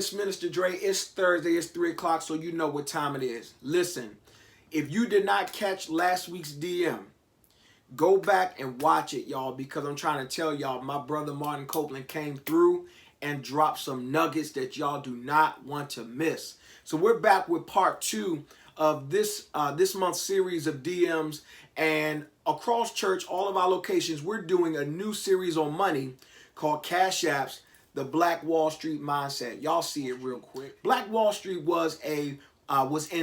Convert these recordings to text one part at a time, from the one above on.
it's Minister Dre. It's Thursday. It's 3 o'clock, so you know what time it is. Listen, if you did not catch last week's DM, go back and watch it, y'all, because I'm trying to tell y'all, my brother Martin Copeland came through and dropped some nuggets that y'all do not want to miss. So we're back with part 2 of this month's series of DMs, and across church, all of our locations, we're doing a new series on money called Cash Apps, the Black Wall Street Mindset. Y'all see it real quick. Black Wall Street was in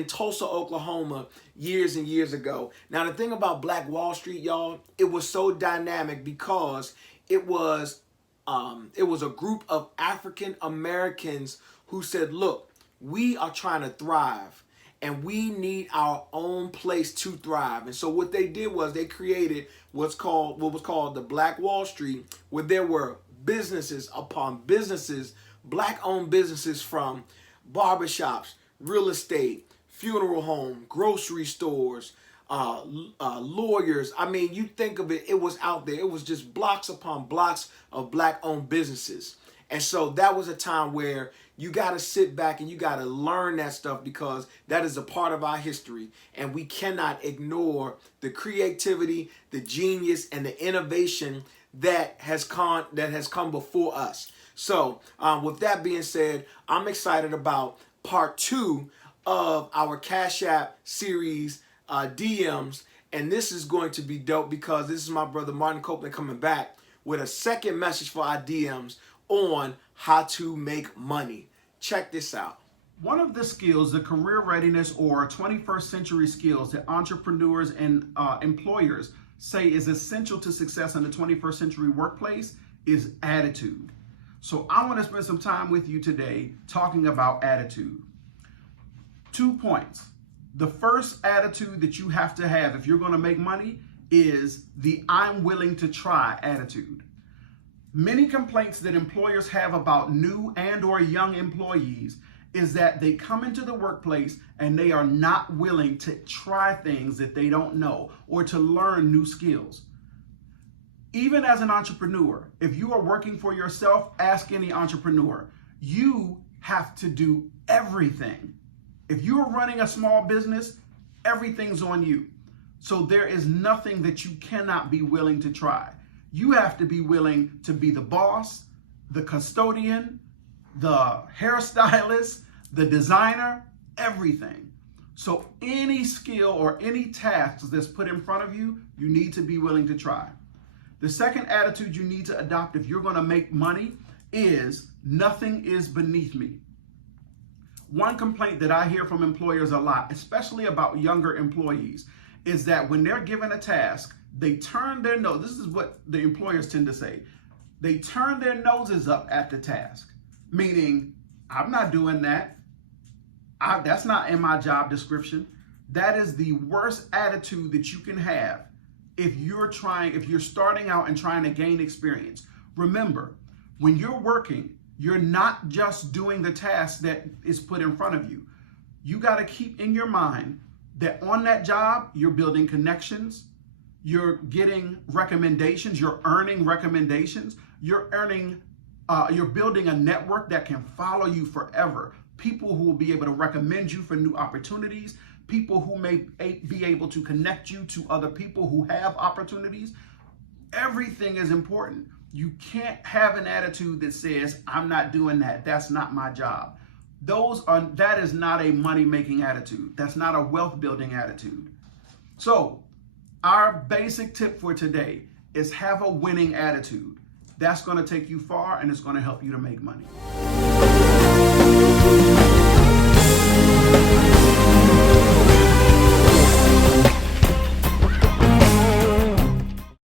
Tulsa, Oklahoma years and years ago. Now the thing about Black Wall Street, y'all, it was so dynamic because it was a group of African Americans who said, look, we are trying to thrive and we need our own place to thrive. And so what they did was they created what was called the Black Wall Street, where there were businesses upon businesses, black-owned businesses, from barbershops, real estate, funeral home, grocery stores, lawyers. I mean, you think of it, it was out there. It was just blocks upon blocks of black-owned businesses. And so that was a time where you got to sit back and you got to learn that stuff, because that is a part of our history. And we cannot ignore the creativity, the genius, and the innovation that has come before us. So with that being said, I'm excited about part 2 of our Cash App series, DMs. And this is going to be dope because this is my brother Martin Copeland coming back with a second message for our DMs on how to make money. Check this out. One of the skills, the career readiness or 21st century skills that entrepreneurs and employers say is essential to success in the 21st century workplace, is attitude. So I want to spend some time with you today talking about attitude. 2 points. The first attitude that you have to have if you're going to make money is the I'm willing to try attitude. Many complaints that employers have about new and or young employees is that they come into the workplace and they are not willing to try things that they don't know or to learn new skills. Even as an entrepreneur, if you are working for yourself, ask any entrepreneur, you have to do everything. If you are running a small business, everything's on you. So there is nothing that you cannot be willing to try. You have to be willing to be the boss, the custodian, the hairstylist, the designer, everything. So any skill or any task that's put in front of you, you need to be willing to try. The second attitude you need to adopt if you're going to make money is nothing is beneath me. One complaint that I hear from employers a lot, especially about younger employees, is that when they're given a task, they turn their nose. This is what the employers tend to say. They turn their noses up at the task, meaning, I'm not doing that. That's not in my job description. That is the worst attitude that you can have if you're starting out and trying to gain experience. Remember, when you're working, you're not just doing the task that is put in front of you. You got to keep in your mind that on that job, you're building connections, you're getting recommendations, you're earning recommendations, you're building a network that can follow you forever. People who will be able to recommend you for new opportunities, people who may be able to connect you to other people who have opportunities. Everything is important. You can't have an attitude that says, I'm not doing that. That's not my job. That is not a money-making attitude. That's not a wealth-building attitude. So our basic tip for today is have a winning attitude. That's going to take you far and it's going to help you to make money.